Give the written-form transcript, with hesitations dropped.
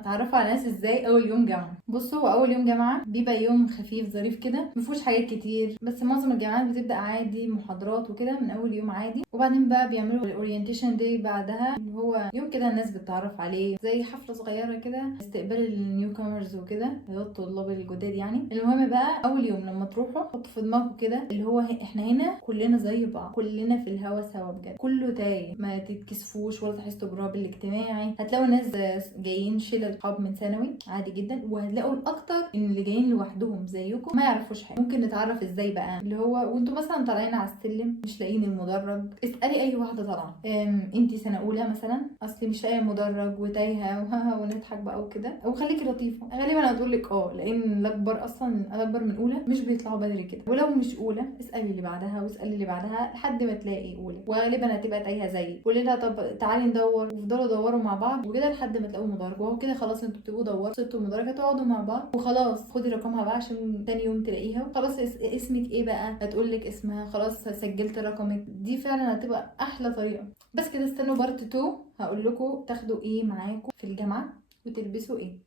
اتعرفوا على ناس ازاي اول يوم جامعه. بصوا، هو اول يوم جامعه بيبقى يوم خفيف ظريف كده، مفيهوش حاجات كتير، بس معظم الجامعات بتبدا عادي محاضرات وكده من اول يوم عادي، وبعدين بقى بيعملوا الاورينتيشن دي بعدها، اللي هو يوم كده الناس بتتعرف عليه زي حفله صغيره كده، استقبال النيو كامرز وكده، اللي هو الطلاب الجداد يعني. المهم بقى اول يوم لما تروحوا حطوا في دماغكم كده اللي هو احنا هنا كلنا زي بعض، كلنا في الهوا سوا بجد، كله تايه، ما تتكسفوش ولا تحسوا بالرهاب الاجتماعي. هتلاقوا ناس جايين شله اصحاب من ثانوي عادي جدا، وهتلاقوا الاكتر ان اللي جايين لوحدهم زيكم ما يعرفوش حاجه. ممكن نتعرف ازاي بقى؟ اللي هو وانتوا مثلا طالعين على السلم مش لاقيين المدرج، اسالي اي واحده طالعه، انتي سنه اولى مثلا، اصلي مش لاقيه المدرج وتايهه وها ونضحك بقى وكده، او خليكي لطيفه. غالبا هتقول لك لان الاكبر اصلا الاكبر من اولى مش بيطلعوا بدري كده، ولو مش اولى اسالي اللي بعدها واسالي اللي بعدها لحد ما تلاقي اولى، وغالبا هتبقى تايهه زيك. قولي لها طب تعالي ندور، وفضلوا دوروا مع بعض وكده لحد ما تلاقوا مدرج، وهو كده خلاص انتوا بتبقوا دورتوا سبتوا المدرج، هتقعدوا مع بعض وخلاص. خدي رقمها بقى عشان تاني يوم تلاقيها. خلاص اسمك ايه بقى؟ هتقول لك اسمها، خلاص سجلت رقمك. دي فعلا هتبقى احلى طريقه. بس كده، استنوا بارت 2 هقول لكم تاخدوا ايه معاكم في الجامعه وتلبسوا ايه.